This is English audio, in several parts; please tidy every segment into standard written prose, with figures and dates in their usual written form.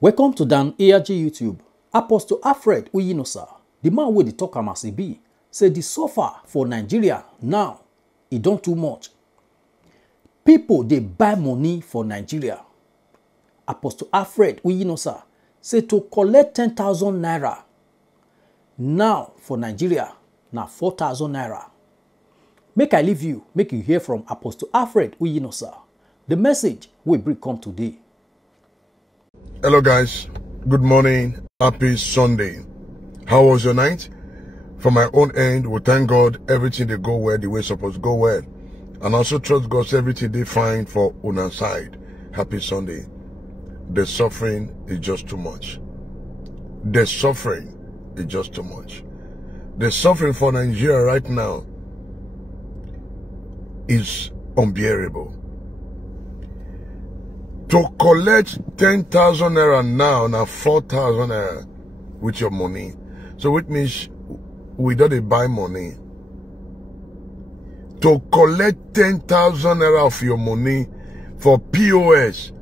Welcome to Dan ARG YouTube. Apostle Alfred Oyinosa, the man wey dey talk am as e be, say the suffer for Nigeria now, e don too much. People dey buy money for Nigeria. Apostle Alfred Oyinosa say to collect 10,000 naira now for Nigeria na 4,000 naira. Make I leave you, make you hear from Apostle Alfred Oyinosa. The message wey bring come today. Hello guys, good morning, happy Sunday. How was your night? From my own end, we thank God everything they go well the way it's supposed to go well. And also trust God everything they find for una side. Happy Sunday. The suffering is just too much. The suffering is just too much. The suffering for Nigeria right now is unbearable. To collect 10,000 naira now 4,000 naira with your money. So which means we don't buy money. To collect 10,000 naira of your money for POS,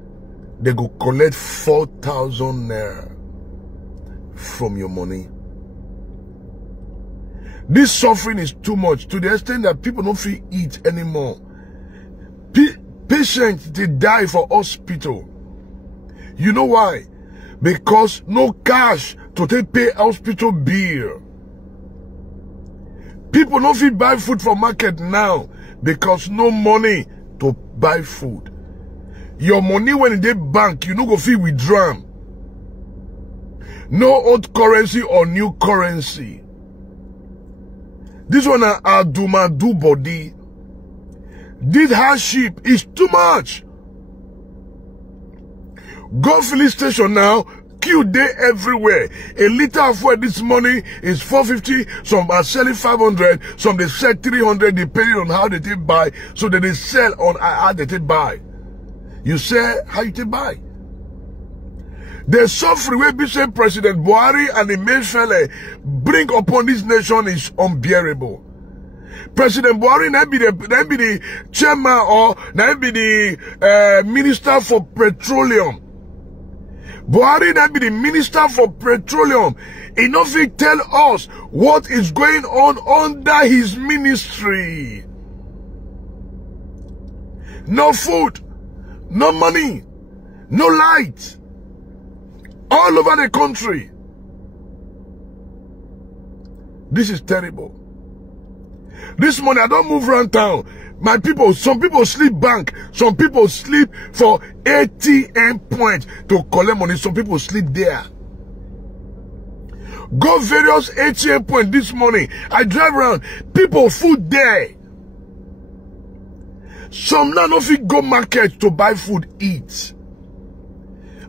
they go collect 4,000 naira from your money. This suffering is too much to the extent that people don't feel eat anymore. Patients, they die for hospital. You know why? Because no cash to take pay hospital bill. People don't feel buy food for market now because no money to buy food. Your money when they bank, you no go feel withdrawn. No old currency or new currency. This one are Adumadu body. This hardship is too much. Go filling station now, queue day everywhere. A liter of fuel this morning is 450. Some are selling 500. Some they sell 300 depending on how they take buy. So that they sell on how they take buy. You say how you take buy. The suffering where Bishop President Buhari and the main fella bring upon this nation is unbearable. President Buhari now be the chairman or now be the minister for petroleum. Buhari now be the minister for petroleum. He not fit tell us what is going on under his ministry. No food, no money, no light. All over the country. This is terrible. This morning, I don't move around town. My people, some people sleep bank. Some people sleep for ATM points to collect money. Some people sleep there. Go various ATM points this morning. I drive around. People food there. Some now don't fit go market to buy food, eat.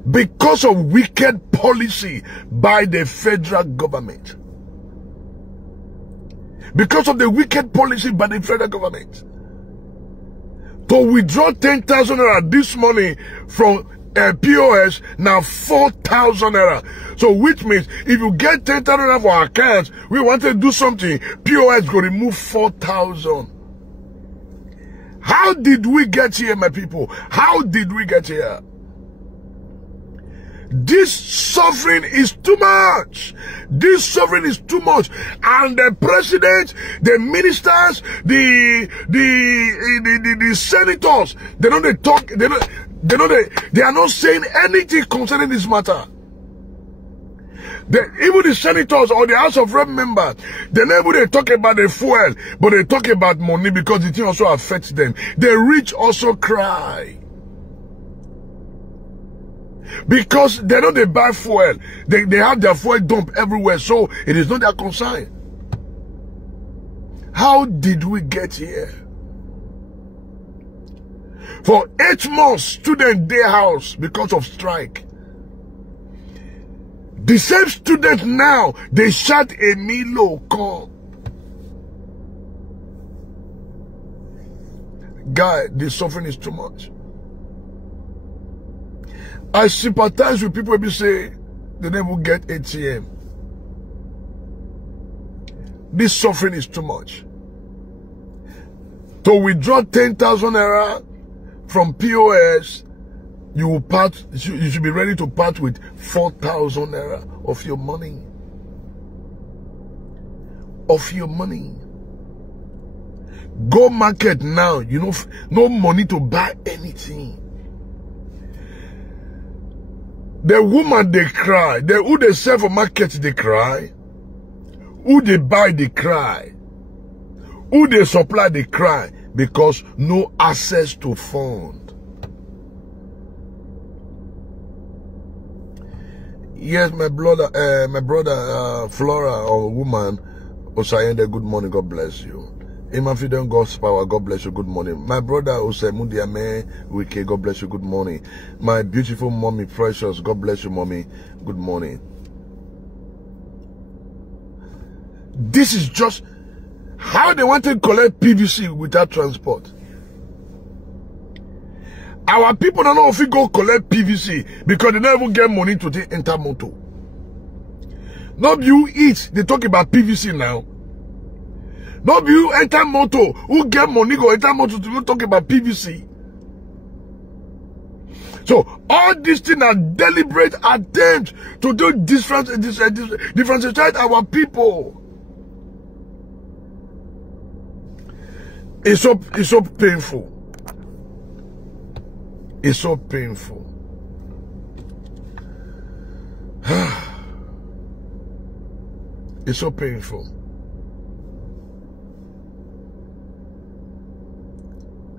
Because of wicked policy by the federal government. Because of the wicked policy by the federal government. To withdraw 10,000 naira this morning from POS, now 4,000 naira. So which means if you get 10,000 naira for our accounts, we want to do something, POS go remove 4,000. How did we get here, my people? How did we get here? This suffering is too much. This suffering is too much. And the president, the ministers, the senators, they talk, they are not saying anything concerning this matter. Even the senators or the House of Rep members, they never talk about the fuel, but they talk about money because the thing also affects them. The rich also cry. Because they know they buy fuel. They have their fuel dump everywhere, so it is not their concern. How did we get here? For 8 months, student day house because of strike. The same student now, they shut a Milo call. Guy, the suffering is too much. I sympathize with people who say they never get ATM. This suffering is too much. To withdraw 10,000 naira from POS, you will part. You should be ready to part with 4,000 naira of your money. Of your money. Go market now. You know, no money to buy anything. The woman they cry. The who they sell for market they cry. Who they buy they cry. Who they supply they cry because no access to fund. Yes, my brother, Flora or woman, Osayende, good morning, God bless you. Imafidon God's power, God bless you, good morning. My brother Osemundiame Wike, God bless you, good morning. My beautiful mommy, Precious, God bless you, mommy, good morning. This is just how they want to collect PVC without transport. Our people don't know if we go collect PVC because they don't even get money to take enter motor. Not you eat, they talk about PVC now. Not you enter motor, who get money go enter motor to talk about PVC. So all these things are deliberate attempts to do differentiate our people. It's so painful. It's so painful. It's so painful.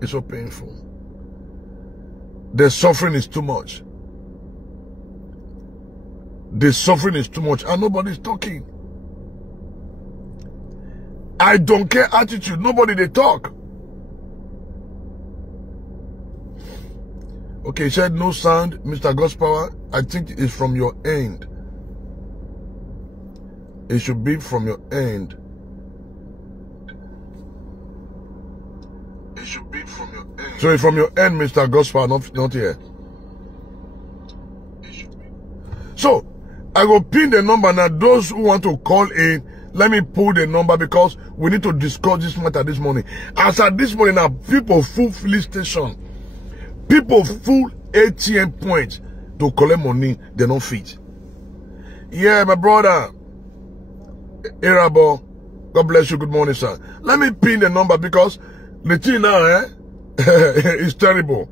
It's so painful. The suffering is too much. The suffering is too much and nobody's talking. I don't care attitude. Nobody they talk. Okay, he said no sound, Mr. Godspower. I think it's from your end. It should be from your end. It should be from your end. So it's from your end, Mr. Godspower, not here. It should be. So I will pin the number now. Those who want to call in, let me pull the number because we need to discuss this matter this morning. As at this morning now, people full filling station. People full ATM points to collect money, they don't fit. Yeah, my brother, Irabo, God bless you, good morning, sir. Let me pin the number because the thing now, is terrible.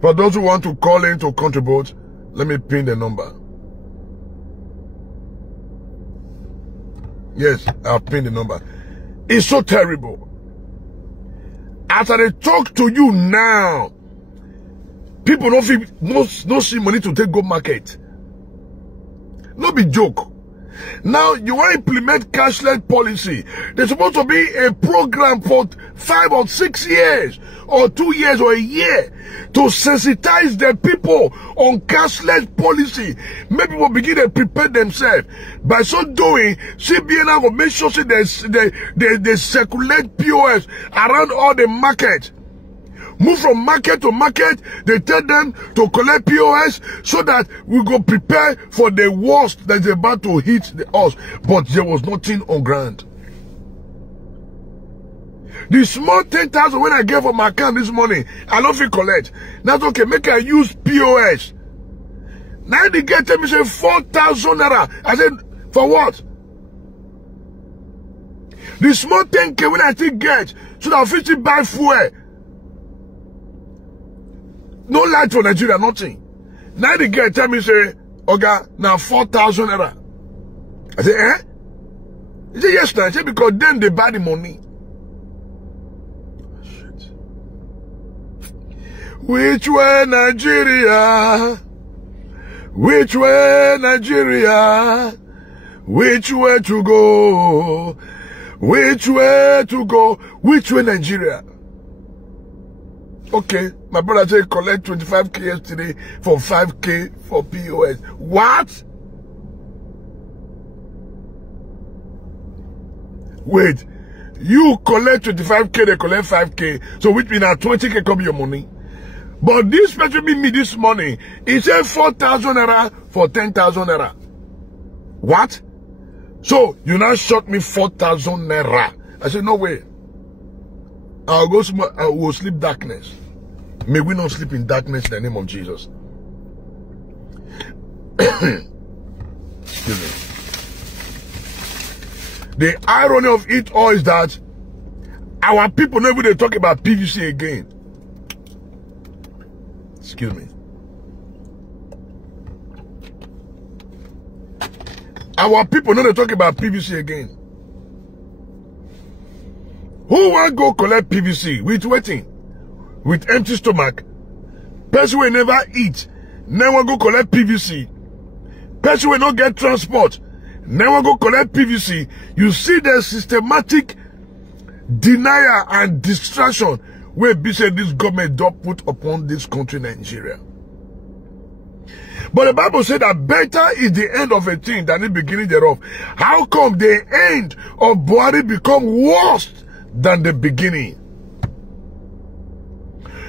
For those who want to call in to contribute, let me pin the number. Yes, I've pinned the number. It's so terrible. As I talk to you now, people don't see money to take go market. No be joke. Now you want to implement cashless policy. There's supposed to be a program for 5 or 6 years, or 2 years, or a year to sensitize the people on cashless policy. Maybe people begin to prepare themselves. By so doing, CBN will make sure they circulate POS around all the market. Move from market to market. They tell them to collect POS so that we go prepare for the worst that's about to hit us. But there was nothing on ground. The small 10,000 when I gave for my account this morning, I don't feel collect. That's okay. Make I use POS. Now they get me say 4,000 naira. I said, for what? The small 10K when I still get so that I fit buy fuel. No light for Nigeria, nothing. Now the girl tell me, say, Oga, now 4,000 naira. I say, eh? He said, yes, now. I said, because then they buy the money. Shit. Which way, Nigeria? Which way, Nigeria? Which way to go? Which way to go? Which way, Nigeria? Okay, my brother said collect 25K yesterday for 5K for POS. What? Wait, you collect 25K, they collect 5K, so which means now 20K come your money. But this person meet me this morning, he said 4,000 naira for 10,000 naira. What? So you now shot me 4,000 naira. I said, no way. I will sleep darkness. May we not sleep in darkness in the name of Jesus. Excuse me. The irony of it all is that our people never they talk about PVC again. Excuse me. Our people never talk about PVC again. Who will go collect PVC with waiting? With empty stomach? Person will never eat. Never go collect PVC. Person will not get transport. Never go collect PVC. You see the systematic denial and distraction where this government don't put upon this country, Nigeria. But the Bible said that better is the end of a thing than the beginning thereof. How come the end of Buhari become worse than the beginning?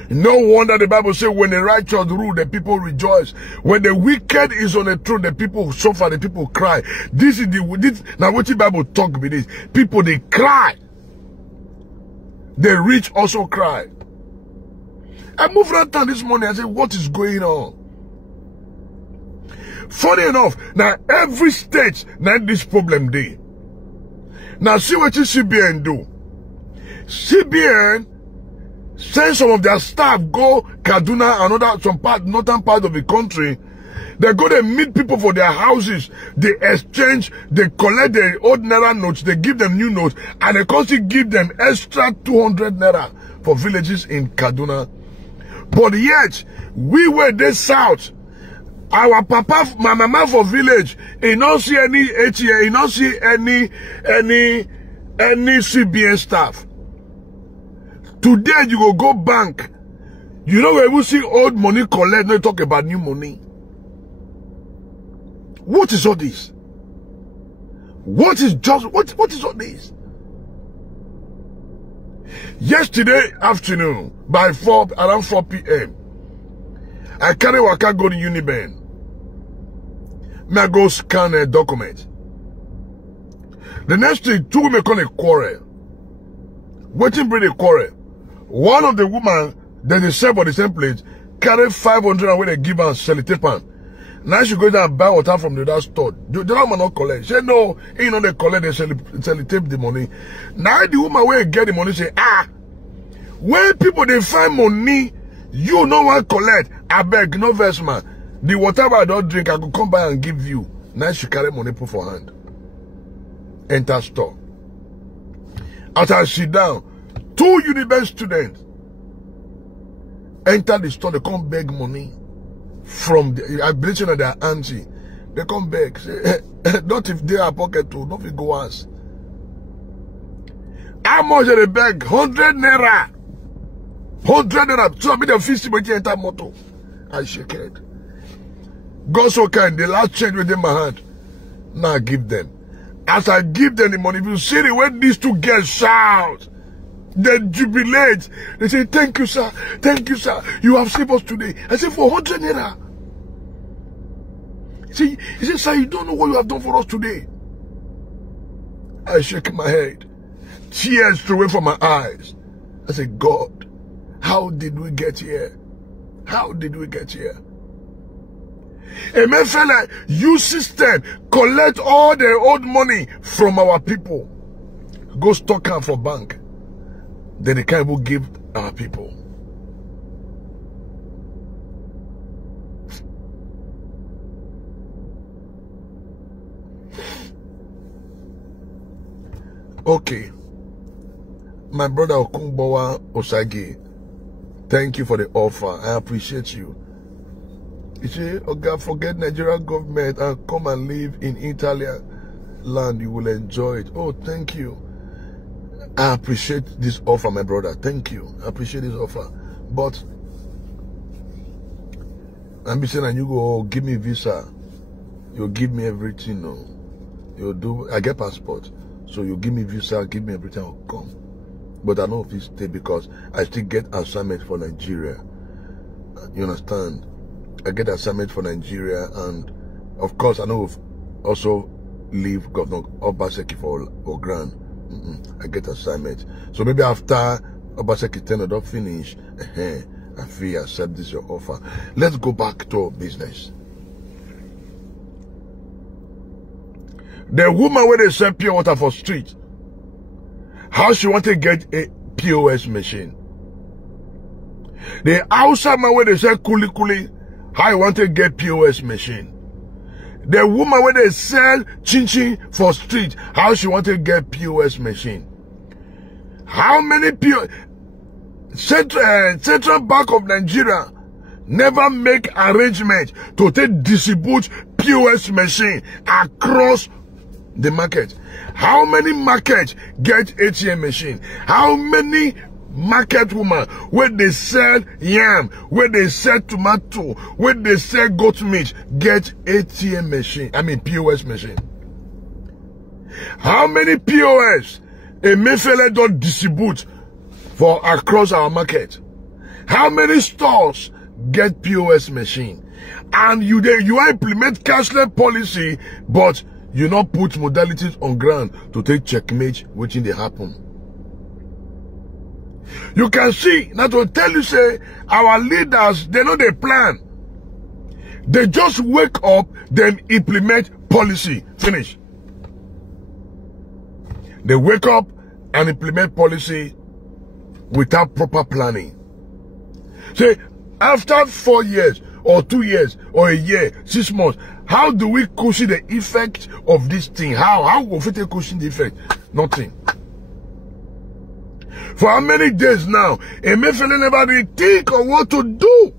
No wonder the Bible says when the righteous rule, the people rejoice. When the wicked is on the throne, the people suffer, the people cry. Now what the Bible talk with this? People, they cry. The rich also cry. I moved around town this morning. I said, what is going on? Funny enough, now every state now this problem day. Now see what your CBN do. CBN send some of their staff go Kaduna and northern part of the country. They go to meet people for their houses. They exchange, they collect their old Naira notes, they give them new notes, and they constantly give them extra 200 Naira for villages in Kaduna. But yet, we were this south. Our papa, my mama for village, he not see any HA, he not see any CBN staff. Today you go bank. You know where we see old money collect, no talk about new money. What is all this? What is all this? Yesterday afternoon, by around 4 p.m., I carry waka go to Uniben. I go scan a document. The next thing, two women come a quarrel. Waiting bring a quarrel. One of the women that they sell for the same place carry 500 and when they give her sellotape. Now she go down and buy water from the other store. The other man not collect. She say no, he know they collect, they sellotape the money. Now the woman where get the money say, when people they find money, you no one collect. I beg, no verse man. The whatever I don't drink, I could come by and give you. Now she carry money put for hand. Enter store. As I sit down, 2 Uniben students enter the store, they come beg money from the ability of their auntie. They come beg, say, not if they are pocket too, not if it go ask. How much they beg? 100 Naira. 100 Naira. So I made them 50 when you enter motor. I shake it. God so kind, the last change within my hand. Now I give them. As I give them the money, if you see the way these two girls shout, they jubilate. They say, thank you, sir. Thank you, sir. You have saved us today. I say, for 100 Naira. He said, sir, you don't know what you have done for us today. I shake my head. Tears through away from my eyes. I say, God, how did we get here? How did we get here? A man fella, you system, collect all the old money from our people. Go stock them for bank. Then they can't even give our people. Okay. My brother Okungbowa Osagi, thank you for the offer. I appreciate you. You say, oh God, forget Nigerian government and come and live in Italian land. You will enjoy it. Oh, thank you. I appreciate this offer, my brother. Thank you. I appreciate this offer. But I'm be saying, and you go, oh, give me visa. You'll give me everything. No. You'll do, I get passport. So you give me visa, give me everything, I'll come. But I know if you stay because I still get assignment for Nigeria. You understand? I get assignment for Nigeria, and of course I know also leave Governor Obaseki for Ogran. I get assignment. So maybe after Obaseki 10 don't finish, I feel you accept this your offer. Let's go back to our business. The woman where they sell pure water for street, how she want to get a POS machine? The outside man where they sell kuli kuli, how you want to get POS machine? The woman where they sell chin chin for street, how she want to get POS machine? How many Central Bank of Nigeria never make arrangement to distribute POS machine across the market? How many markets get ATM machine? How many market woman where they sell yam, where they sell tomato, where they sell goat meat get ATM machine? I mean POS machine. How many POS a Mayfele don't distribute for across our market? How many stores get POS machine? And you implement cashless policy, but you not put modalities on ground to take checkmate which in they happen. You can see, not to tell you, say, our leaders, they know they plan. They just wake up, then implement policy. Finish. They wake up and implement policy without proper planning. Say, after 4 years, or 2 years, or a year, 6 months, how do we cushion the effect of this thing? How will we cushion the effect? Nothing. For how many days now, Emefiele never really think of what to do?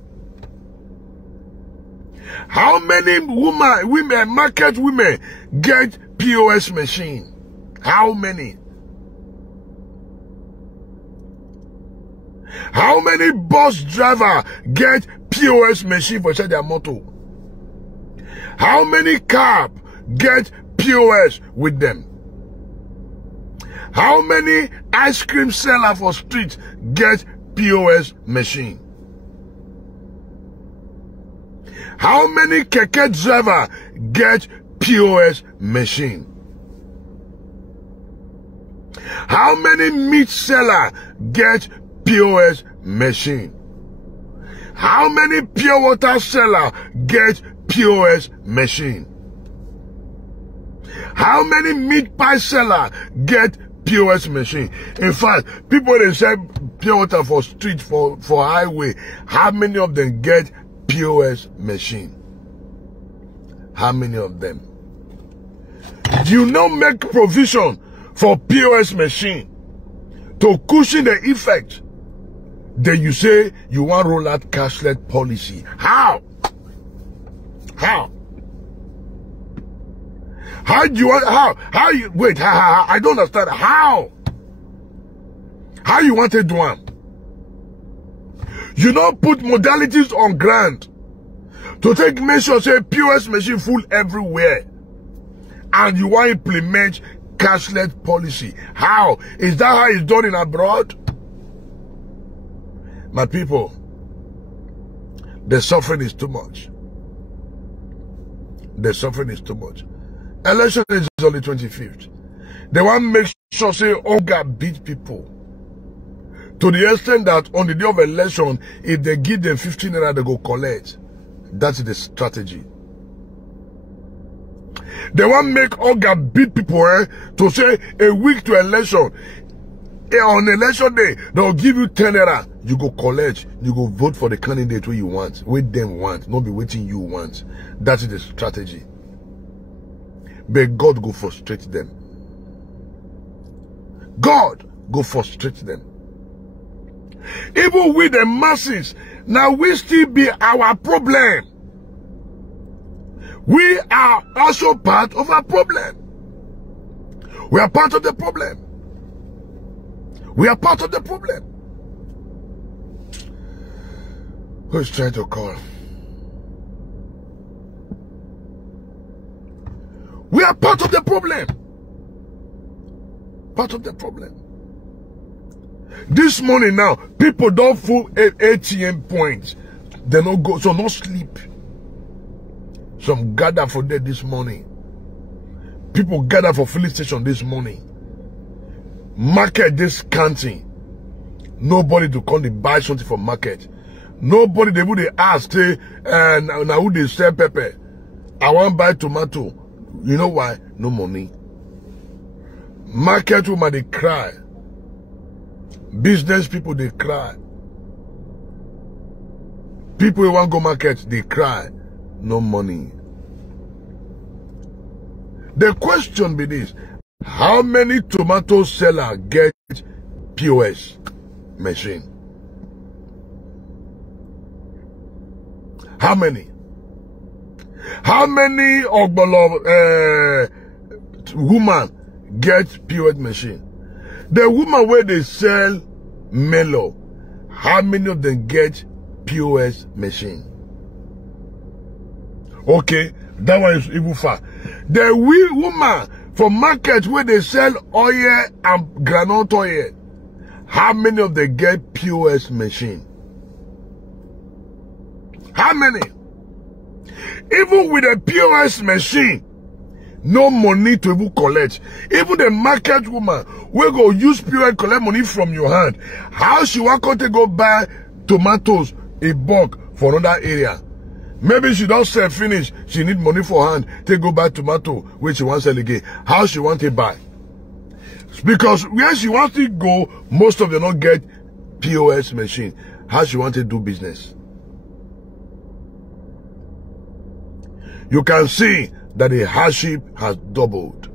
How many women, market women get POS machine? How many? How many bus driver get POS machine for their motor? How many cab get POS with them? How many ice cream seller for street get POS machine? How many keke driver get POS machine? How many meat seller get POS machine? How many pure water seller get POS machine? How many meat pie seller get POS machine? In fact, people they sell pure water for street, for highway, how many of them get POS machine? How many of them? Do you not make provision for POS machine to cushion the effect? Then you say you want to roll out cashless policy. How? How? How do you want, how you, wait, I don't understand. How? How you want to do one? You don't put modalities on ground to take measures, say POS machine full everywhere. And you want to implement cashless policy. How? Is that how it's done in abroad? My people, the suffering is too much. The suffering is too much. Election is only 25th. They want to make sure, say, Oga beat people. To the extent that on the day of election, if they give them 15 naira, they go collect. That's the strategy. They want to make Oga beat people, to say a week to election. On election day, they'll give you 10 naira. You go collect. You go vote for the candidate who you want. What them want. Not be waiting you want. That is the strategy. But God go frustrate them. God go frustrate them. Even with the masses, now we still be our problem. We are also part of our problem. We are part of the problem. We are part of the problem. Who is trying to call? We are part of the problem. Part of the problem. This morning now, people don't full ATM points. They don't go, so no sleep. Some gather for that this morning. People gather for filling station this morning. Market this counting. Nobody to come to buy something from market. Nobody they would ask, say, now who they sell pepper? I want to buy tomato. You know why? No money. Market woman, they cry. Business people, they cry. People who want to go market, they cry. No money. The question be this: how many tomato sellers get POS machine? How many? How many woman get POS machine? The woman where they sell Melo, how many of them get POS machine? Okay, that one is even far. The woman for market where they sell oil and groundnut oil, how many of them get POS machine? How many? Even with a POS machine, no money to even collect. Even the market woman will go use POS collect money from your hand. How she want to go buy tomatoes a bulk for another area? Maybe she don't sell finish. She need money for hand to go buy tomato which she wants to sell again. How she want to buy? Because where she wants to go, most of them don't get POS machine. How she want to do business? You can see that the hardship has doubled.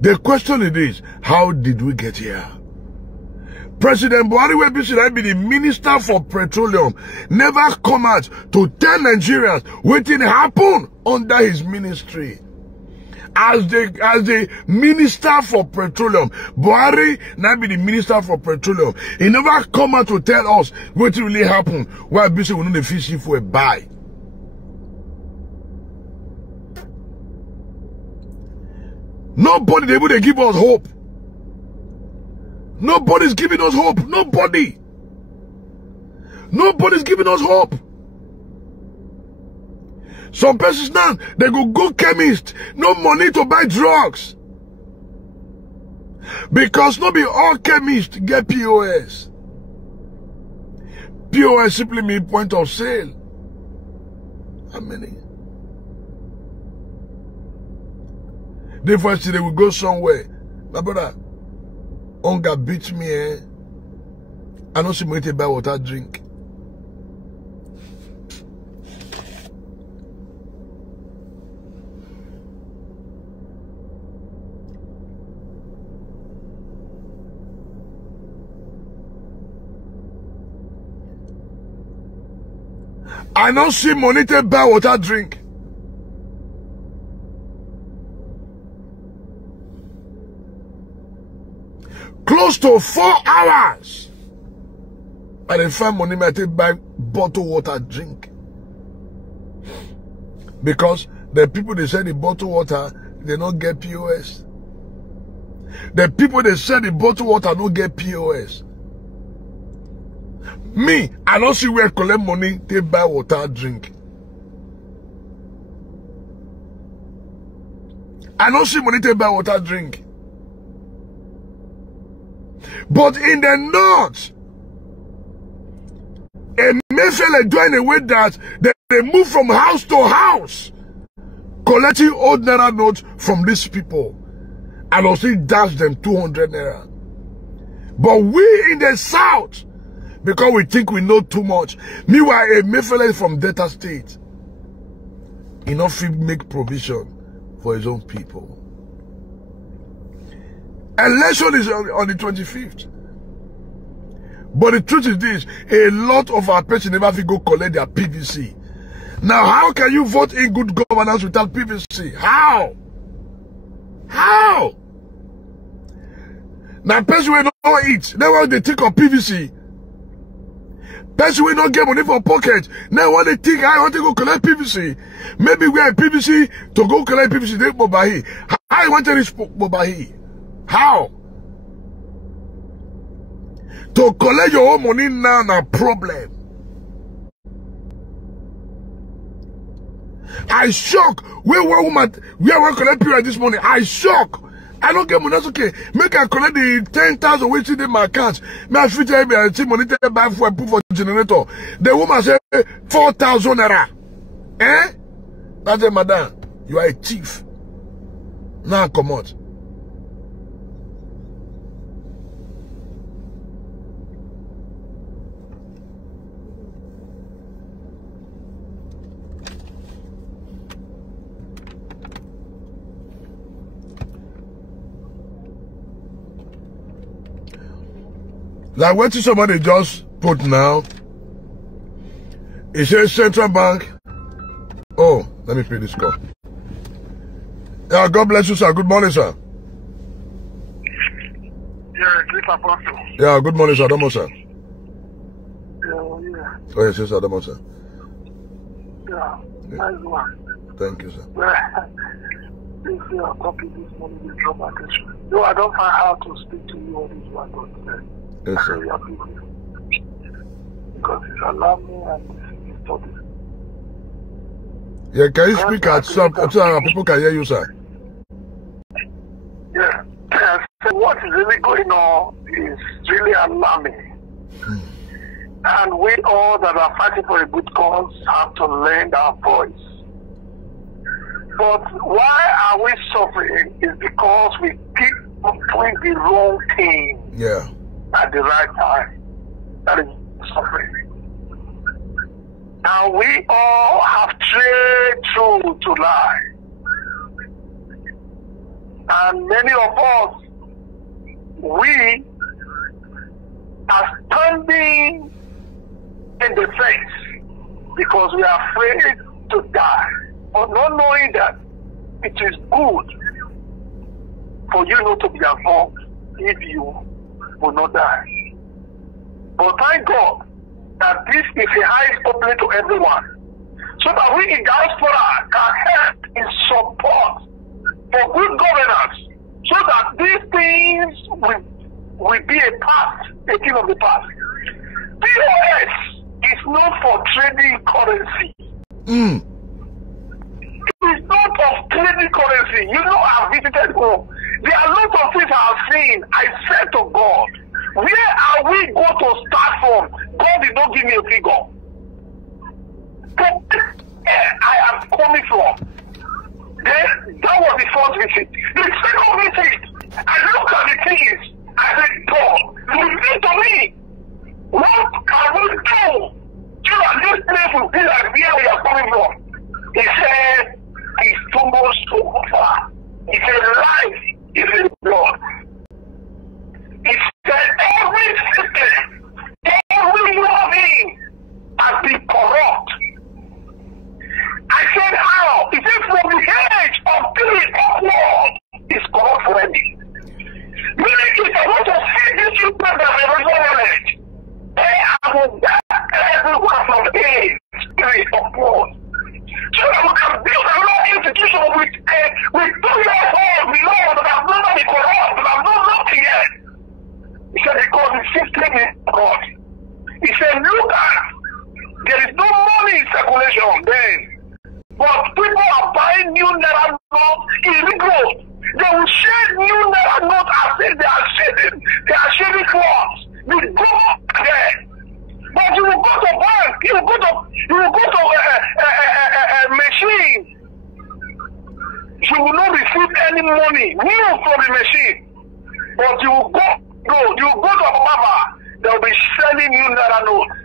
The question is, how did we get here? President Buhari will be the Minister for Petroleum, never come out to tell Nigerians what did happen under his ministry. As the Minister for Petroleum, Buhari now be the Minister for Petroleum. He never come out to tell us what really happened. Why BC will know the fish for a buy. Nobody they would give us hope. Nobody's giving us hope. Nobody. Nobody's giving us hope. Some persons now, they go chemist, no money to buy drugs. Because not be all chemists get POS. POS simply means point of sale. How many? Therefore, they will go somewhere. My brother, hunger beats me, eh? I don't see money to buy water, drink. I don't see money to buy water, drink. Close to 4 hours. I didn't find money to buy bottled water, drink. Because the people they sell the bottled water, they don't get POS. The people they sell the bottled water don't get POS. Me, I don't see where I collect money to buy water, drink. I don't see money to buy water, drink. But in the north, a Mayfella doing a way that they move from house to house, collecting old Naira notes from these people, and also dash them 200 Naira. But we in the south, because we think we know too much. Meanwhile, a Mayfella from Delta State, he not fit make provision for his own people. Election is on the 25th. But the truth is this, a lot of our persons never fit go collect their PVC. Now, how can you vote in good governance without PVC? How? How? Now, person will not eat. Now, when they think of PVC, person will not get money for pocket. Now, when they think, I want to go collect PVC, maybe we have PVC to go collect PVC, they Bobahi. How you want to reach Bobahi? How? To collect your own money now, na problem. I shock. We one collect period this morning. I shock I don't get money, that's okay. Make I collect the 10,000 which is in my account. May I fit I see money to buy for a put for generator. The woman say 4,000 naira. Eh? That's it, madam. You are a thief. Now come out. Like what is somebody just put now? It says Central Bank. Oh, let me pay this call. Yeah, God bless you, sir. Good morning, sir. Yeah, Chief Apostle. Yeah, good morning, sir. Domo, sir. Yeah. Oh, yes, sir. Domo, sir. Yeah, nice one. Thank you, sir. This topic this morning will draw my attention. No, I don't find how to speak to you on this one, but Yes, sir. Because it's allowed me and it's study. Yeah, can you speak at some so people can hear you, sir? Yeah. So what is really going on is really alarming. And we all that are fighting for a good cause have to lend our voice. But why are we suffering is because we keep doing the wrong thing. Yeah. At the right time. That is suffering. Now we all have trained through to lie. And many of us, we are standing in the face because we are afraid to die. But not knowing that it is good for you not to be involved if you will not die. But thank God that this is a high opening to everyone, so that we in diaspora can help in support for good governance, so that these things will be a past, a thing of the past. POS is not for trading currency. It is not of trading currency. You know, I have visited home. There are lots of things I have seen. I said to God, where are we going to start from? God did not give me a figure. But I am coming from. Then, that was the first visit. The second visit, I look at the things. I said, God, reveal to me. What can we do so that this place will be like where we are coming from? He said, it's too much so far. He said, life is in blood. He said, every system, every human being has been corrupt. I said, how? He said, from the age of 3 upward, is corrupt already. Meaning, if I want to see this children that are knowledge, I will die everyone from age 3 upward. So that we can build a law institution with 2 years old, we know that I've never been corrupt, but I've not nothing yet. He said, because the system is God. He said, look at, there is no money in circulation then. But people are buying new Naira notes illegal. They will share new Naira notes as if they are shaving cloths. They go there. But you will go to bank, you will go to a machine. You will not receive any money new from the machine. But you will go to a barber, they will be selling you Naira notes.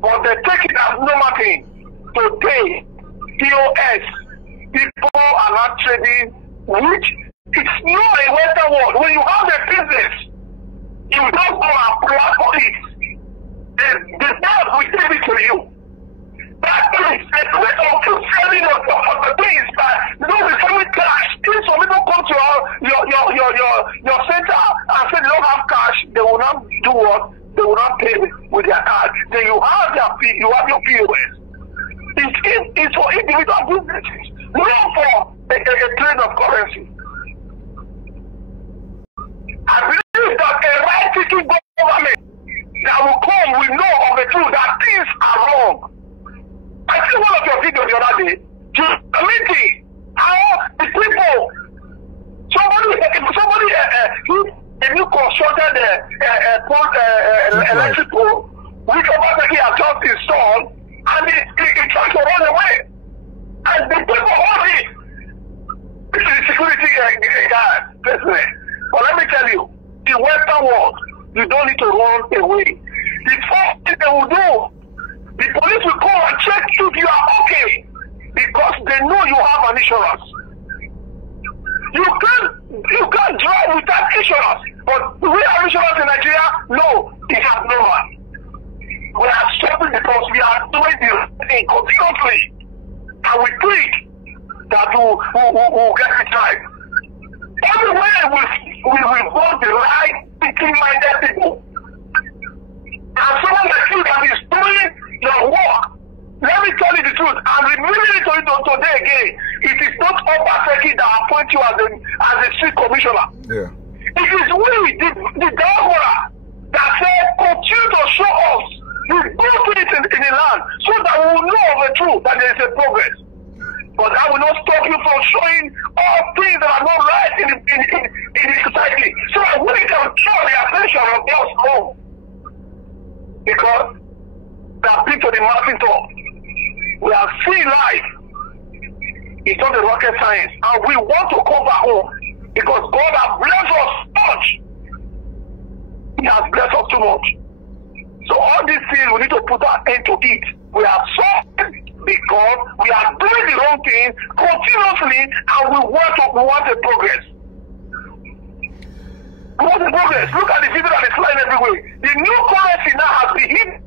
But they take it as normal thing to pay. POS, people are not trading, which it's not a Western world. When you have a business, you don't go and apply for it. The bank will give it to you. That is a way of selling of the things that you don't receive cash. If some people come to your center and say they don't have cash, they will not do what? They will not pay with their card. Then you have your POS. It's for individual businesses, not for a trade of currency. I believe that a right-thinking government that will come will know of the truth that things are wrong. I see one of your videos the other day, to meeting how the people if you constructed electric pole, which Obaseki has just installed, and it tries to run away. And the people hold it. This is the security guard, personally. But let me tell you, in Western world, you don't need to run away. The first thing they will do, the police will come and check if you are okay, because they know you have an insurance. You can't drive without insurance. But do we have insurance in Nigeria? No, it has no one. We are suffering because we are doing the thing continuously. And we think that we'll get it right. Only way we want the right, thinking-minded people. And someone like you that is doing your work, let me tell you the truth, I'm revealing it to you today again. It is not Obaseki that appoint you as a street commissioner. Yeah. It is we, the diaspora, that said, continue to show us the good things in the land so that we will know the truth that there is a progress. But that will not stop you from showing all things that are not right in the society so that we can draw the attention of God's home. Because they have been to the mountain top. We have seen life. It's not a rocket science. And we want to come back home because God has blessed us so much. He has blessed us too much. So all these things, we need to put an end to it. We are suffering because we are doing the wrong thing continuously and we want a progress. We want a progress. Look at the video that is flying everywhere. The new currency now has been hidden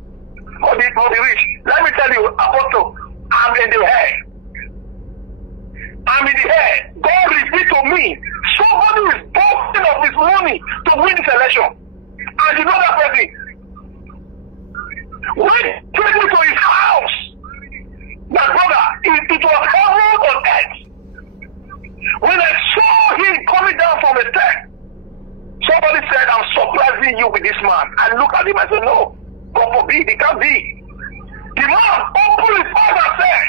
for the rich. Let me tell you, Apostle, I'm in the air. I'm in the air. God revealed to me, somebody is boasting of his money to win this election. And you know that person? When he took me to his house, my brother, it was heaven on earth. When I saw him coming down from the step, somebody said, I'm surprising you with this man. I looked at him and said, no, God forbid, it can't be. The man opened his mouth and said,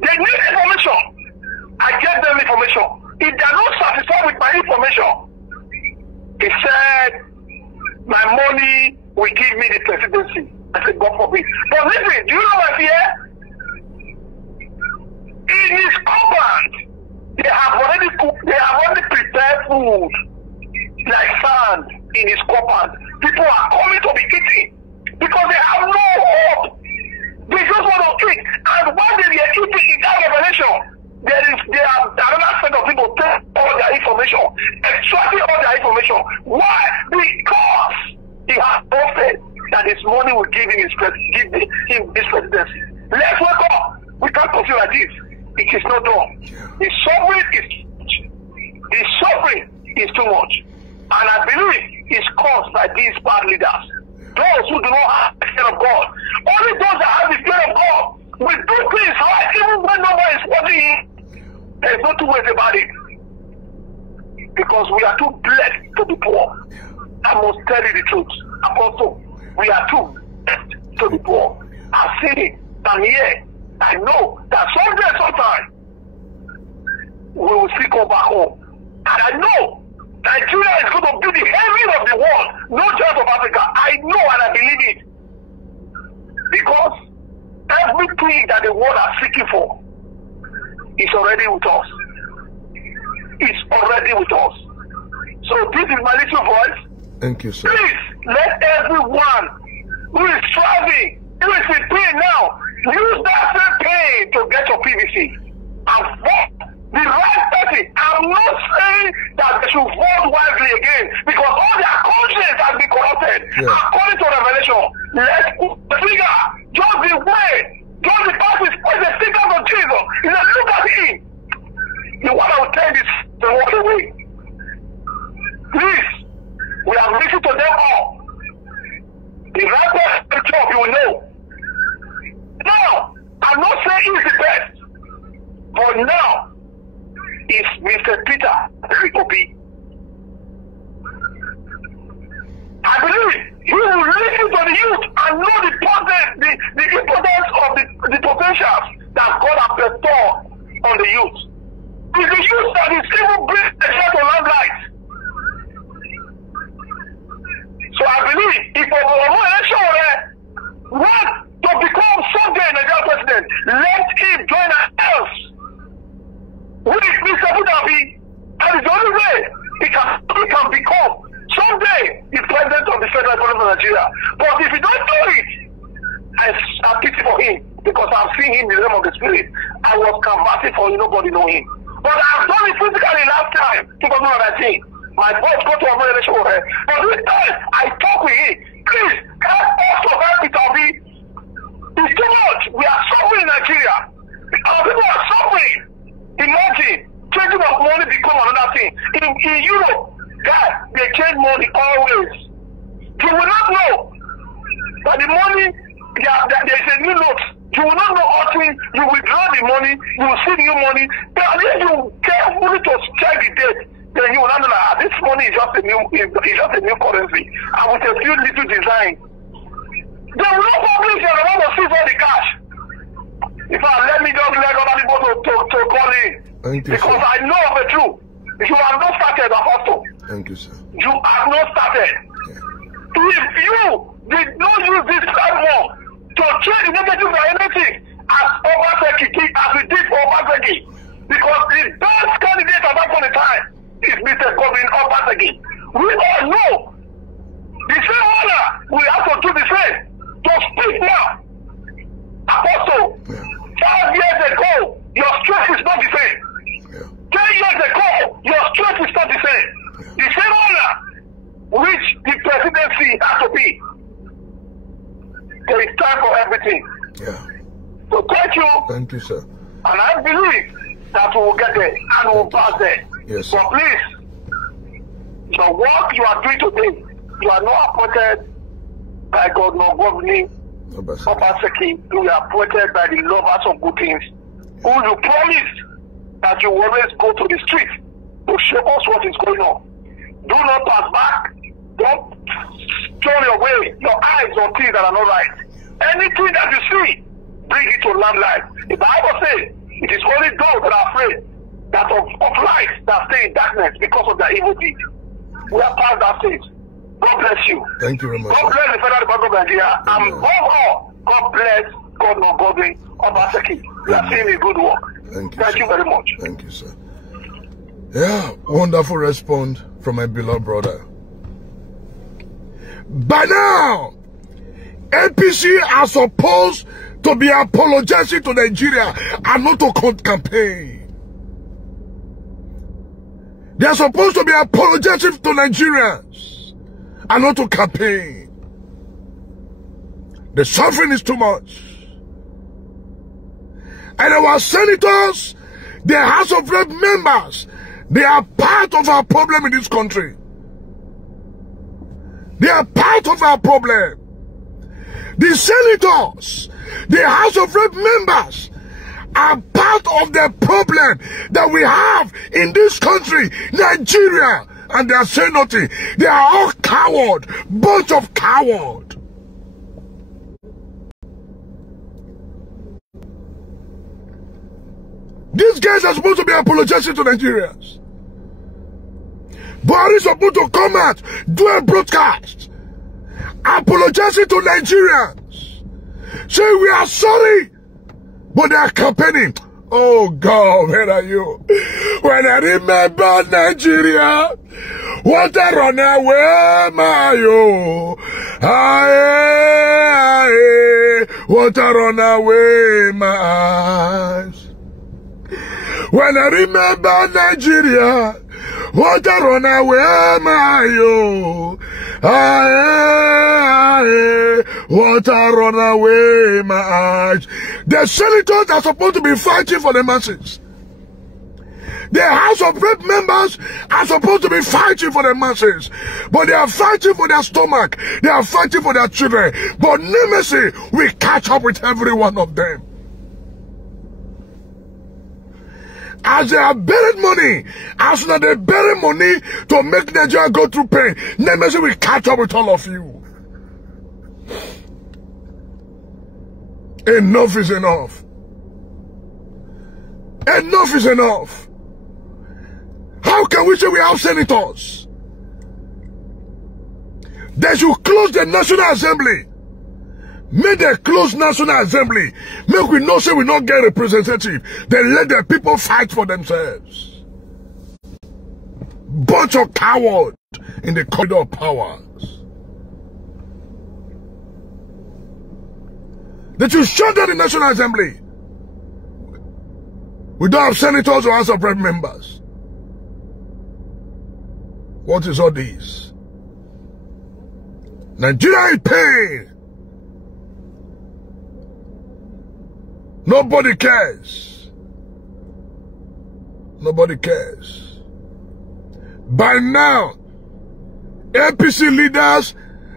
they need information. I gave them information. If they are not satisfied with my information, he said, my money will give me the presidency. I said, God forbid. But listen, do you know my fear? In his compound, they have already prepared food like sand in his compound. People are coming to be eating because they have no hope. They just want to eat. And when they are eating in that revelation, there are another set of people take all their information, extracting all their information. Why? Because he has offered that his money will give him his presidency. Let's wake up. We can't continue like this. It is not done. The suffering is too much. And I believe it's caused by these bad leaders. Those who do not have the fear of God. Only those that have the fear of God will do things right even when nobody is watching. There is no two ways about it. Because we are too blessed to be poor. I must tell you the truth. Apostle, we are too blessed to be poor. I've seen it. I'm here. I know that sometime we will still go back home. And I know Nigeria is going to be the heaven of the world, not just of Africa. I know and I believe it. Because everything that the world are seeking for is already with us. It's already with us. So this is my little voice. Thank you, sir. Please, let everyone who is striving, who is in pain now, use that same pain to get your PVC. And vote the right person. I'm not saying that they should vote wisely again because all their conscience has been corrupted. Yeah. According to Revelation, let's put the finger, just the way, just the Bible put the finger of Jesus. He said, look at him. The one I will tell this to walk away. Please, we have listened to them all. The right person to the job, you will know. Now, I'm not saying he's the best, but now it's Mr. Peter Rikopi. I believe he will listen to the youth and know the importance of the potentials that God has bestowed on the youth. It's the youth But if you don't do it, I pity for him because I've seen him in the realm of the spirit. I was converted for nobody know him. But I've done it physically last time, 2019. My boss got to a very show here. But this time, I talk with him. Please, help us to help it, Obi. It's too much. We are suffering in Nigeria. Our people are suffering. Imagine, changing of money become another thing. In Europe, guys, they change money always. You will not know that the money, there is a new note. You will not know until you withdraw the money, you will see new money. Then if you carefully to check the date, then you will not know that this money is just a new currency. And with a few little designs. They will not publish and they want to seize all the cash. In fact, let me just let other people to call in. Because I know of the truth. You have not started, Apostle. Thank you, sir. You have not started. Yeah. If you did not use this platform to change the negative or anything, as we did for Obaseki, because the best candidate at that point in time is Mr. Govin Obaseki. We all know the same honor we have to do the same. To speak now. Apostle, 5 years ago, your strength is not the same. 10 years ago, your strength is not the same. The same honor which the presidency has to be. There is time for everything. Yeah. So thank you. Thank you, sir. And I believe that we will get there and we will pass there. Yes, sir. But please, the work you are doing today, you are not appointed by God nor governing Obaseki. You are appointed by the lovers of good things, who you promised that you will always go to the street to show us what is going on. Do not pass back. Don't turn your way, your eyes on things that are not right. Anything that you see, bring it to land life. The Bible says it is only those that are afraid that of light that stay in darkness because of their evil deeds. We are past that stage. God bless you. Thank you very much. God bless the Federal Republic of Nigeria. And above all, God bless God not Godwin Obaseki. We are seeing a good work. Thank you very much. Thank you, sir. Yeah, wonderful response from my beloved brother. By now, APC are supposed to be apologizing to Nigeria and not to campaign. They are supposed to be apologizing to Nigerians and not to campaign. The suffering is too much. And our senators, the House of Rep members, they are part of our problem in this country. They are part of our problem. The senators, the House of Rep members, are part of the problem that we have in this country, Nigeria. And they are saying nothing. They are all coward, bunch of coward. These guys are supposed to be apologizing to Nigerians. Buhari is supposed to come out, do a broadcast, apologizing to Nigerians. Say we are sorry, but they are campaigning. Oh God, where are you? When I remember Nigeria, what a runaway, my yo. Aye, what a runaway, my eyes. When I remember Nigeria, what a runaway, my yo. Aye, what a runaway, my eyes. The senators are supposed to be fighting for the masses. The House of Rep members are supposed to be fighting for the masses. But they are fighting for their stomach. They are fighting for their children. But nemesis will catch up with every one of them. As they are buried money, as soon as they bury money to make Nigeria go through pain, nemesis will catch up with all of you. Enough is enough. Enough is enough. How can we say we have senators? They should close the National Assembly. Make the close National Assembly. Make we know say we not get representative. Then let the people fight for themselves. Bunch of cowards in the corridor of powers. They should shut down the National Assembly. We don't have senators or House of Rep members. What is all this? Nigeria in pain. Nobody cares. Nobody cares. By now, APC leaders,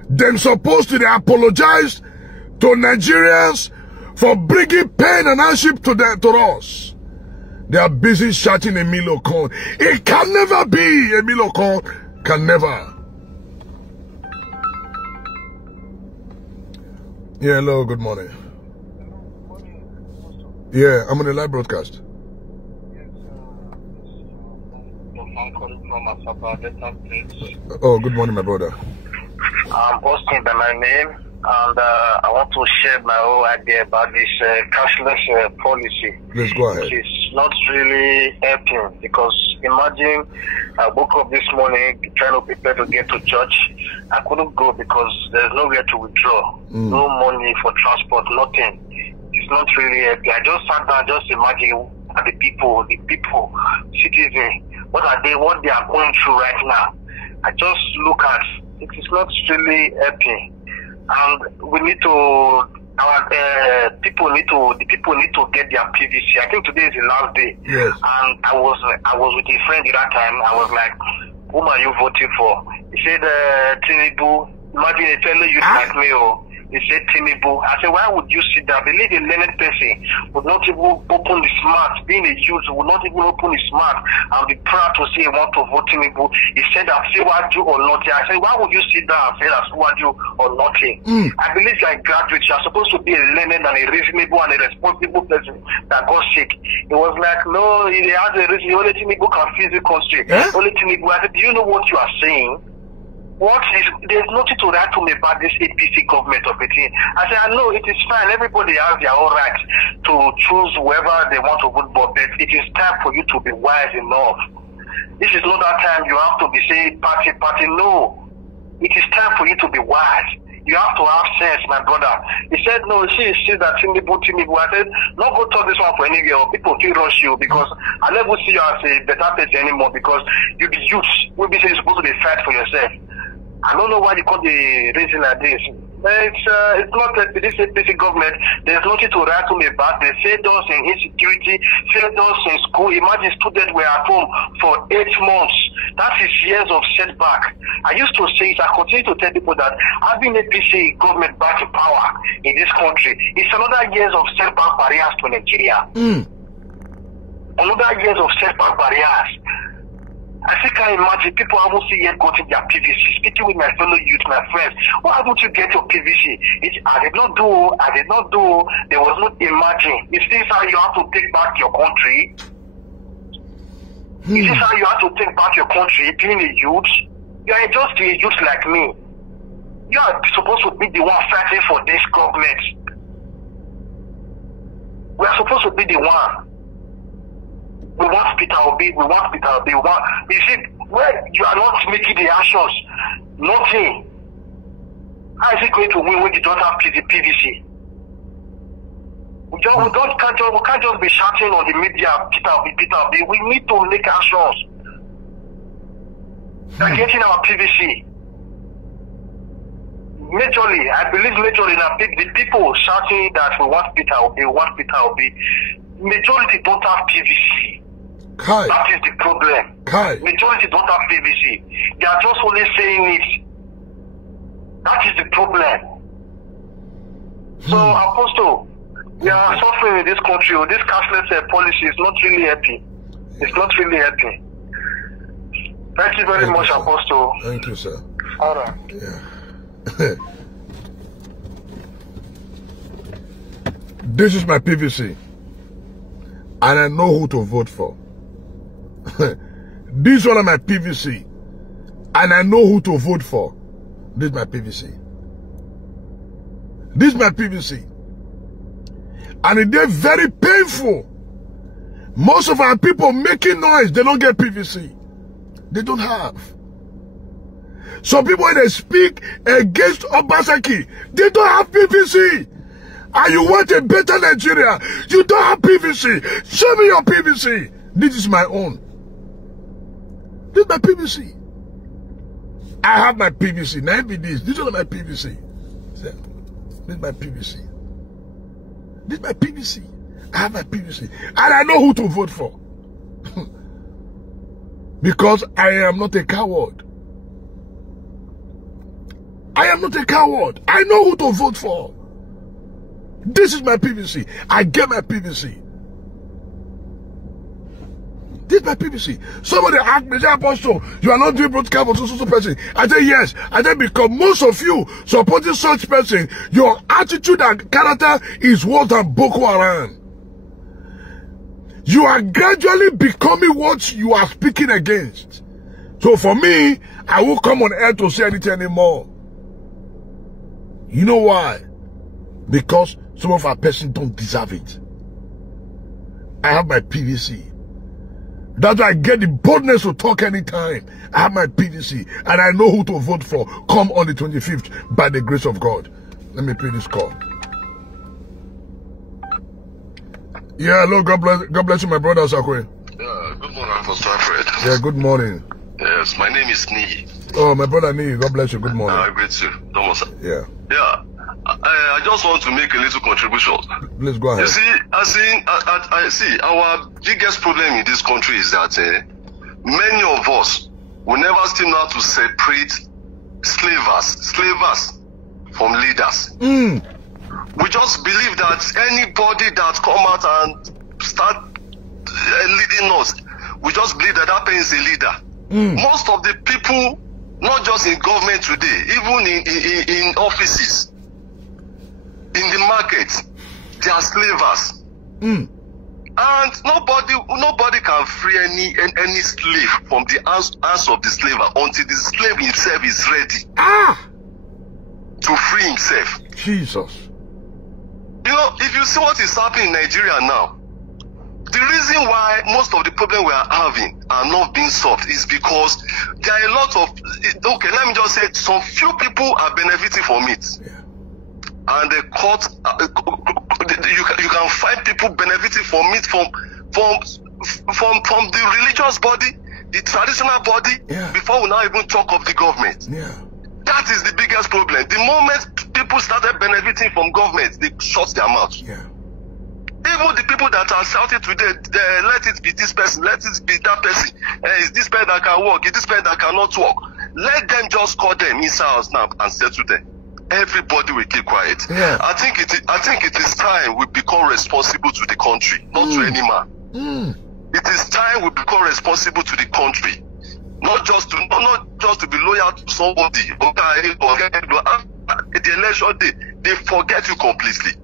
them supposed to apologize to Nigerians for bringing pain and hardship to us. They are busy shouting Emilio Con. It can never be. Emilio Con can never. Yeah, hello, good morning. Yeah, I'm on a live broadcast. I'm calling from Asaba, Delta State. Oh, good morning, my brother. I'm Austin by my name, and I want to share my whole idea about this cashless policy. Let's go ahead. It's not really helping, because imagine I woke up this morning trying to prepare to get to church. I couldn't go because there's nowhere to withdraw. No money for transport, nothing. It's not really helping. I just sat down, just imagine the people, citizens, what they are going through right now. I just look at it is not really helping, and we need to. The people need to get their PVC. I think today is the last day. Yes. And I was with a friend at that time. I was like, "Whom are you voting for?" He said, "Tinubu." Imagine a fellow youth like me, oh. He said Tinubu. I said, why would you sit there? I believe a learned person would not even open his mouth. Being a youth would not even open his mouth and be proud to say he want to vote Tinubu. He said that say what you or nothing. I said, why would you sit there and say that what you or nothing? I believe like graduates, you are supposed to be a learned and a reasonable and a responsible person that got sick. It was like, no, he has a reason. Only Tinubu can fix the country. Only Tinubu. I said, do you know what you are saying? There's nothing to write to me about this APC government of 18. I said, I know it is fine. Everybody has their own right to choose whoever they want to vote for, but it is time for you to be wise enough. This is not that time you have to be saying party. No. It is time for you to be wise. You have to have sense, my brother. He said, no, she that Tinubu. I said, don't go talk this one for anywhere. People will rush you because I never see you as a better person anymore because you be youth. We'll be saying you're supposed to be fight for yourself. I don't know why you call the reason like this. It's not that this APC government, there's nothing to write to me about. They failed us in insecurity, failed us in school. Imagine students were at home for 8 months. That is years of setback. I used to say it, I continue to tell people that having APC government back in power in this country is another years of setback barriers to Nigeria. Another years of setback barriers. I still can't imagine people haven't seen yet gotten their PVC. Speaking with my fellow youth, my friends, why haven't you get your PVC? I did not do. There was no imagine. Is this how you have to take back your country? Is this how you have to take back your country, being a youth? You are just a youth like me. You are supposed to be the one fighting for this government. We are supposed to be the one. We want Peter Obi. You see, where you are not making the actions, nothing. How is it going to win when you don't have PVC? We can't just be shouting on the media, Peter Obi. We need to make actions. We are getting our PVC. Majorly, I believe now, the people shouting that we want Peter Obi, majority don't have PVC. Kai. That is the problem. Kai. Majority don't have PVC. They are just only saying it. That is the problem. So, Apostle, we are suffering in this country. This cashless policy is not really happy. It's not really happy. Thank you very much, Apostle. Thank you, sir. All right. Yeah. This is my PVC. And I know who to vote for. These are my PVC. And I know who to vote for. This is my PVC. This is my PVC. And it is very painful. Most of our people making noise, they don't get PVC. They don't have. Some people, when they speak against Obaseki, they don't have PVC. and you want a better Nigeria, you don't have PVC. Show me your PVC. This is my own. This is my PVC. I have my PVC. Now be this. This is my PVC. This is my PVC. This is my PVC. I have my PVC. And I know who to vote for. Because I am not a coward. I am not a coward. I know who to vote for. This is my PVC. I get my PVC. This is my PVC. Somebody asked me, Apostle, you are not doing broadcast for so person. I say yes. I say because most of you supporting such person, your attitude and character is worse than Boko Haram. You are gradually becoming what you are speaking against. So for me, I won't come on air to say anything anymore. You know why? Because some of our person don't deserve it. I have my PVC. That's why I get the boldness to talk anytime. I have my PVC and I know who to vote for come on the 25th by the grace of God. Let me play this call. Yeah, hello, God bless you, my brother Sakwe. Yeah, good morning, Pastor Alfred. Yeah, good morning. Yes, my name is Nii. Oh, my brother Nii, God bless you, good morning. I greet you. Yeah. Yeah, I just want to make a little contribution. Please go ahead. You see, I see, our biggest problem in this country is that many of us will never still know how to separate slavers from leaders. We just believe that anybody that come out and start leading us, we just believe that that person is a leader. Most of the people, not just in government today, even in offices, in the market, they are slavers. And nobody can free any slave from the hands of the slaver until the slave himself is ready to free himself. Jesus. You know, if you see what is happening in Nigeria now, the reason why most of the problems we are having are not being solved is because there are a lot of, okay, let me just say, some few people are benefiting from it. Yeah. And the court, you can find people benefiting from it from the religious body, the traditional body, before we now even talk of the government. Yeah. That is the biggest problem. The moment people started benefiting from government, they shut their mouth. Yeah. Even the people that are shouting today, let it be this person, let it be that person. Is this person that can work? Is this person that cannot work? Let them just call them inside house now and settle them. Everybody will keep quiet. Yeah. I think it is time we become responsible to the country, not to any man. It is time we become responsible to the country, not just to be loyal to somebody. At the election day, they forget you completely.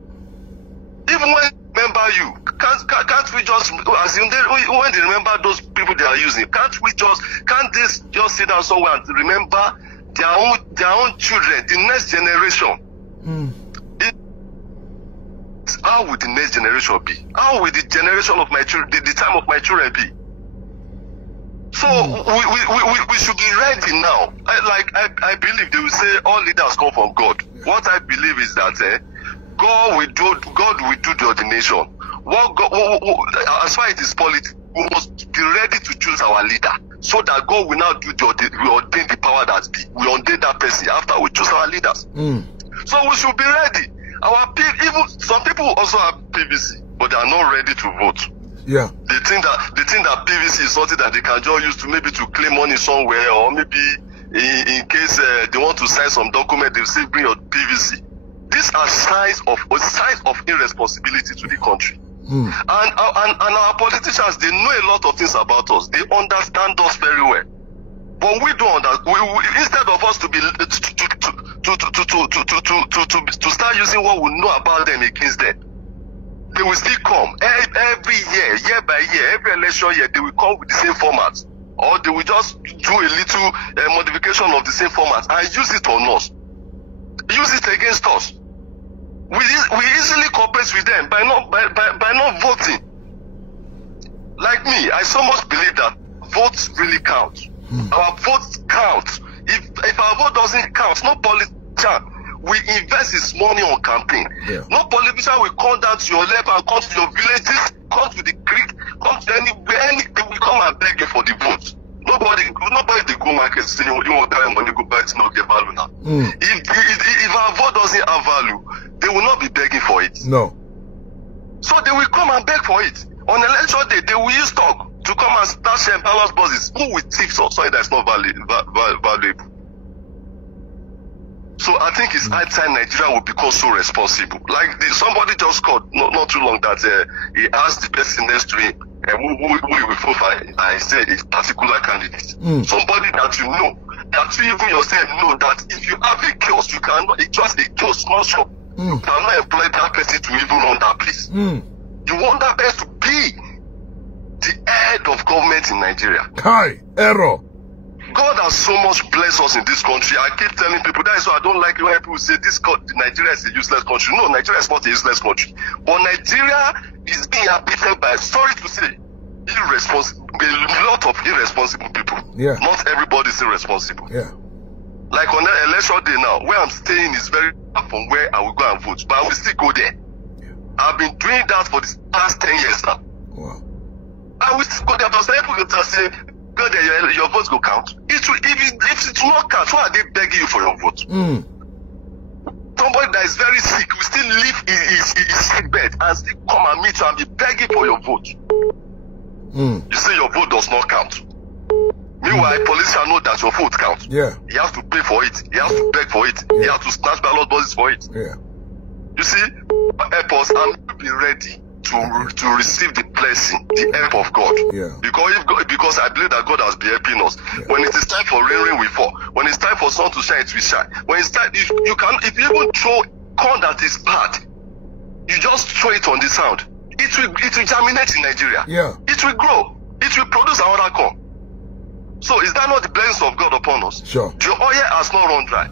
Even when they remember you, can't we just, as in when they remember those people they are using, can't they just sit down somewhere and remember their own children, the next generation? How will the next generation be? How will the generation of my children, the time of my children be? So we should be ready now. I believe they will say all leaders come from God. What I believe is that God will do the ordination. As far as it is politics, we must be ready to choose our leader, so that God will now we ordain the power that be. We ordain that person after we choose our leaders. So we should be ready. Even some people also have PVC, but they are not ready to vote. Yeah. They think that PVC is something that they can just use to claim money somewhere, or maybe in case they want to sign some document, they say bring your PVC. These are signs of irresponsibility to the country. And our politicians, they know a lot of things about us. They understand us very well. But we don't understand. Instead of us to start using what we know about them against them, they will still come every year by year, every election year. They will come with the same format, or they will just do a little modification of the same format and use it on us, use it against us. We easily cooperate with them by not voting. Like me, I so much believe that votes really count. Our votes count. If our vote doesn't count, no politician will invest his money on campaign. Yeah. No politician will come down to your level and come to your villages, come to the creek, come to anywhere, they will come and beg you for the vote. Nobody they go market say you want that money go buy, it's not get value now. If our vote doesn't have value, they will not be begging for it. No. So they will come and beg for it. On election day, they will use talk to come and start sharing ballot boxes. Who will thief something that's not valuable? So I think it's high time Nigeria will become so responsible. Like somebody just called not too long that he asked the person next to him who will vote for, I said a particular candidate. Somebody that you know, that you even yourself know that if you have a kiosk, you cannot, it's just a kiosk, small shop. You cannot employ that person to even run that place. You want that person to be the head of government in Nigeria. Kai, error. God has so much blessed us in this country. I keep telling people, that is why I don't like when people say Nigeria is a useless country. No, Nigeria is not a useless country. But Nigeria is being inhabited by, sorry to say, a lot of irresponsible people. Yeah. Not everybody is irresponsible. Yeah. Like on the election day now, where I'm staying is very far from where I will go and vote, but I will still go there. Yeah. I've been doing that for the past 10 years now. Wow. I will still go there, but some people will say, go there, your votes go count. If it will not count, why are they begging you for your vote? Somebody that is very sick will still leave his sick bed and still come and meet you and be begging for your vote. You say your vote does not count. Meanwhile, politicians know that your vote counts. Yeah. He has to pay for it. He has to beg for it. Yeah. He has to snatch ballot boxes for it. Yeah. You see, help us and be ready to receive the blessing, the help of God. Yeah. Because I believe that God has been helping us. Yeah. When it is time for rain, we fall. When it's time for sun to shine, it will shine. When it's time, if you even throw corn that is bad, you just throw it on the sound. It will germinate in Nigeria. Yeah. It will grow. It will produce another corn. So is that not the blessings of God upon us? Sure. The oil has not run dry.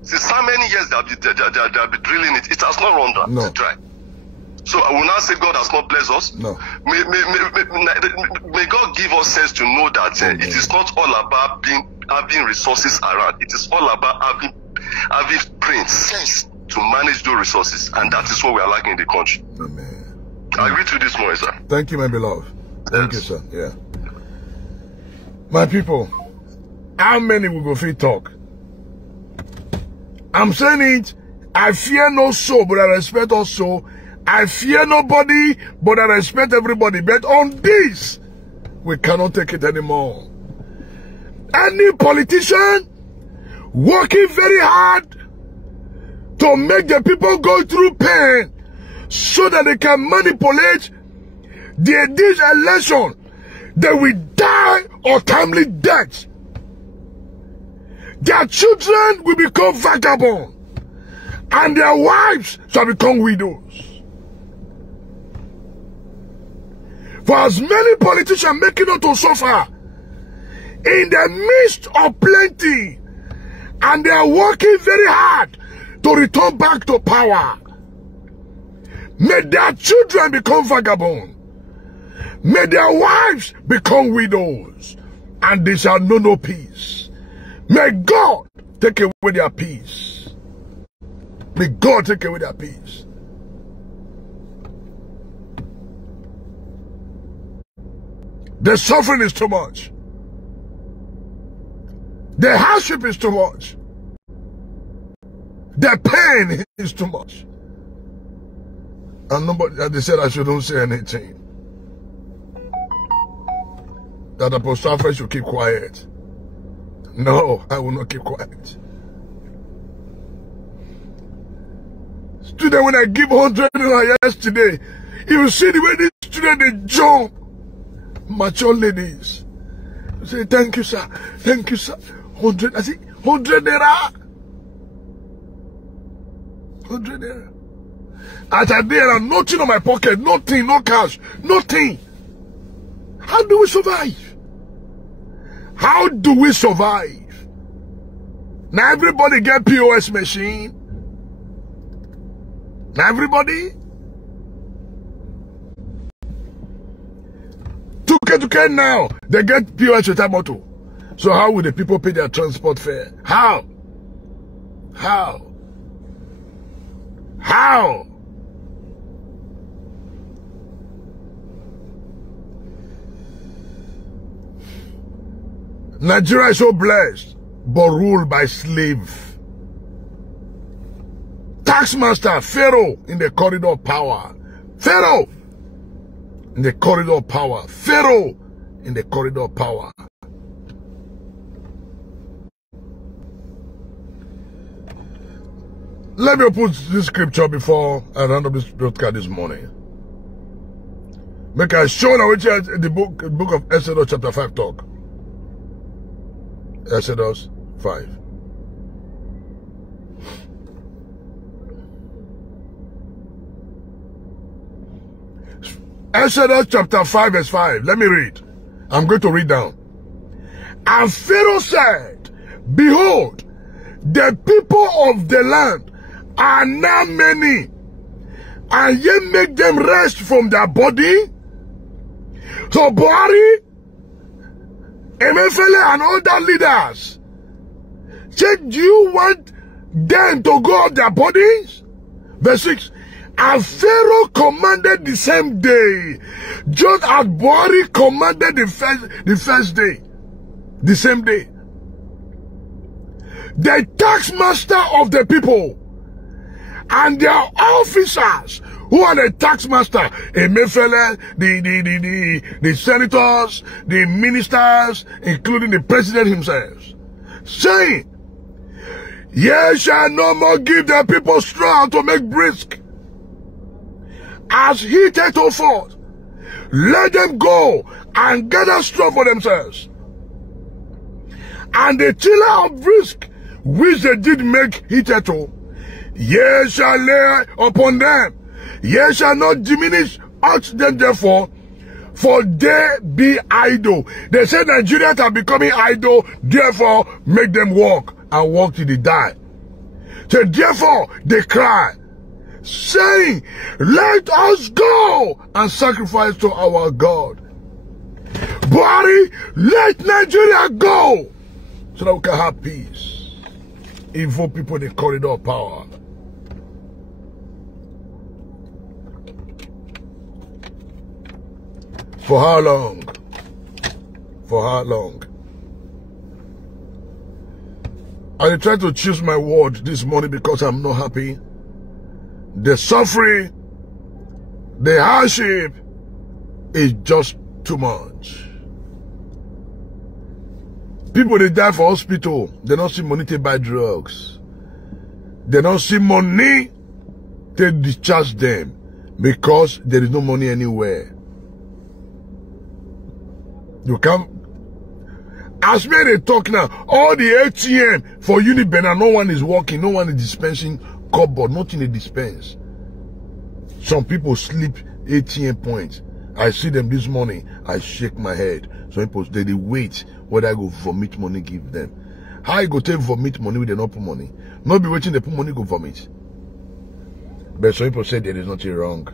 Since how many years they have been drilling it, it has not run dry. So I will not say God has not blessed us. No. May God give us sense to know that it is not all about having resources around. It is all about having brain sense to manage those resources, and that is what we are lacking in the country. Amen. I agree to this more, sir. Thank you, my beloved. Thank you, sir. Yeah. My people, how many will go free talk? I'm saying it. I fear no soul, but I respect also. I fear nobody, but I respect everybody. But on this, we cannot take it anymore. Any politician working very hard to make the people go through pain so that they can manipulate this election, they will die untimely death. Their children will become vagabonds, and their wives shall become widows. For as many politicians making it to suffer in the midst of plenty, and they are working very hard to return back to power, may their children become vagabonds. May their wives become widows, and they shall know no peace. May God take away their peace. May God take away their peace. The suffering is too much. The hardship is too much. The pain is too much. And they said I shouldn't say anything. That Apostle Alfred should keep quiet. No, I will not keep quiet. Student, when I give 100 yesterday, you will see the way these students they jump. Mature ladies. I say, thank you, sir. Thank you, sir. 100, I say, 100 naira. 100 naira. As I there, nothing on my pocket, nothing, no cash, nothing. How do we survive? How do we survive? Now everybody get POS machine. Now everybody. To now, they get POS with that motto. So how will the people pay their transport fare? How? How? Wow! Nigeria is so blessed, but ruled by slave. Taxmaster, Pharaoh in the corridor of power. Pharaoh in the corridor of power. Pharaoh in the corridor of power. Let me put this scripture before I round up this broadcast this morning. Make I show now which is the book of Exodus chapter 5 talk. Exodus 5. Exodus chapter 5 verse 5. Let me read. I'm going to read down. And Pharaoh said, behold, the people of the land are now many, and ye make them rest from their body. So Buhari, Emefiele, and other leaders said, do you want them to go off their bodies? Verse 6. And Pharaoh commanded the same day, just as Buhari commanded the first day, the same day. The taxmaster of the people and their officers, who are the taxmaster, Emefiele, the senators, the ministers, including the president himself, saying, ye shall no more give the people straw to make brisk, as heretofore. Let them go and gather straw for themselves. And the tiller of brisk, which they did make hitherto, ye shall lay upon them. Ye shall not diminish aught them therefore, for they be idle. They say Nigerians are becoming idle, therefore make them walk, and walk till they die. So therefore they cry, saying, let us go and sacrifice to our God. Buhari, let Nigeria go, so that we can have peace. Evil people in the corridor of power. For how long? For how long? I try to choose my word this morning because I'm not happy. The suffering, the hardship is just too much. People, they die for hospital. They don't see money to buy drugs. They don't see money to discharge them because there is no money anywhere. You can't. As me they talk now, all the ATM for Unibena, no one is working, no one is dispensing cupboard, nothing they dispense. Some people sleep ATM points. I see them this morning, I shake my head. Some people, they wait whether I go vomit money give them. How you go take vomit money with the not put money? Not be waiting they put money go vomit. But some people say there is nothing wrong.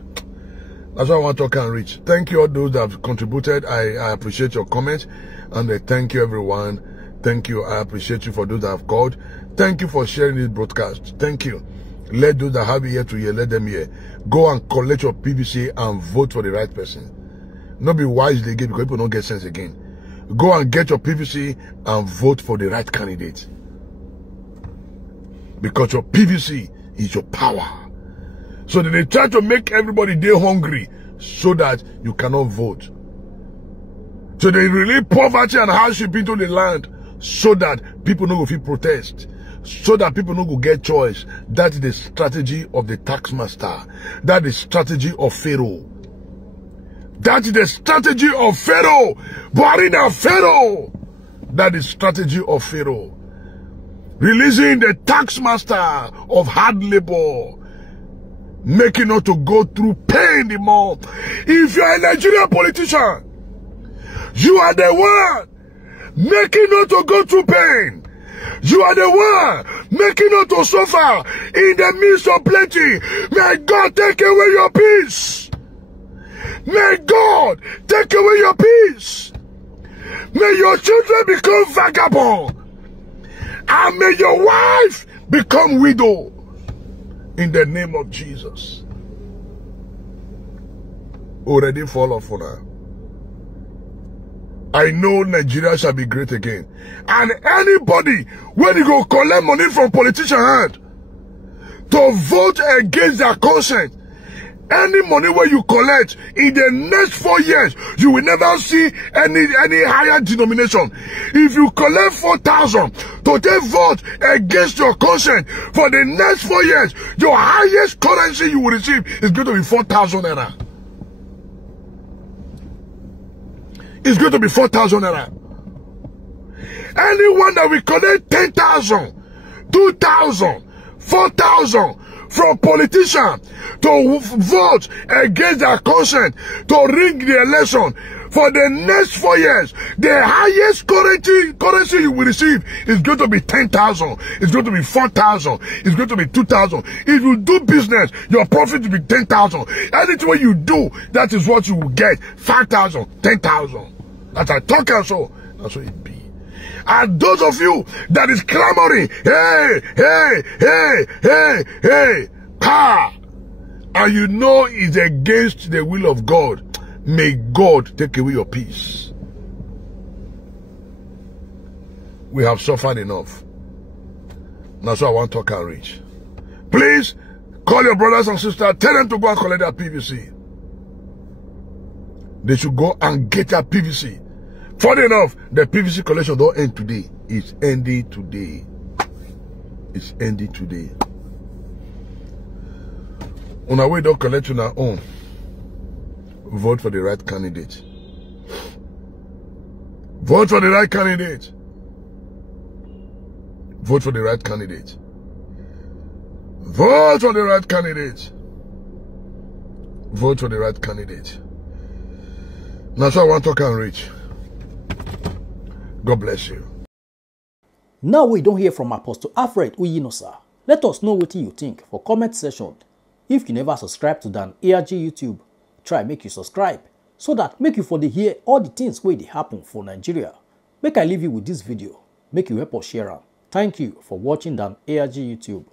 That's why I want to talk and reach. Thank you all those that have contributed. I appreciate your comments. And thank you everyone. Thank you. I appreciate you for those that have called. Thank you for sharing this broadcast. Thank you. Let those that have it here to hear, let them hear. Go and collect your PVC and vote for the right person. Not be wisely again because people don't get sense again. Go and get your PVC and vote for the right candidate. Because your PVC is your power. So they try to make everybody there hungry so that you cannot vote. So they relieve poverty and hardship into the land so that people no go fit protest. So that people no go get choice. That is the strategy of the taxmaster. That is the strategy of Pharaoh. That is the strategy of Pharaoh. Buhari na Pharaoh. That is the strategy of Pharaoh. Releasing the taxmaster of hard labor. Making not to go through pain the more. If you are a Nigerian politician, you are the one making not to go through pain. You are the one making not to suffer in the midst of plenty. May God take away your peace. May God take away your peace. May your children become vagabond. And may your wife become widow. In the name of Jesus. Already fall off for now. I know Nigeria shall be great again. And anybody, when you go collect money from politician hand to vote against their conscience, any money where you collect in the next 4 years, you will never see any higher denomination. If you collect 4,000 to take vote against your conscience for the next 4 years, your highest currency you will receive is going to be 4,000 naira. It's going to be 4,000 naira. Anyone that will collect 10,000, 2,000, 4,000 from politicians to vote against their conscience, to rig the election for the next 4 years, the highest currency you will receive is going to be 10,000. It's going to be 4,000. It's going to be 2,000. If you do business, your profit will be 10,000. Anything you do, that is what you will get. 5,000, 10,000. That's I talk and so. That's what it be. And those of you that is clamoring, hey, and you know it's against the will of God, may God take away your peace. We have suffered enough. That's why I want to talk and reach. Please call your brothers and sisters, tell them to go and collect their PVC. They should go and get their PVC. Funny enough, the PVC collection don't end today. It's ending today. It's ending today. On our way, don't collect on our own. Vote for the right candidate. Vote for the right candidate. Vote for the right candidate. Vote for the right candidate. Vote for the right candidate. That's why I want to talk and reach. God bless you. Now we don't hear from Apostle Alfred Uyinosa. Let us know what you think for comment section. If you never subscribe to Dan ARG YouTube, try make you subscribe so that make you for the hear all the things where they happen for Nigeria. Make I leave you with this video. Make you help us share am. Thank you for watching Dan ARG YouTube.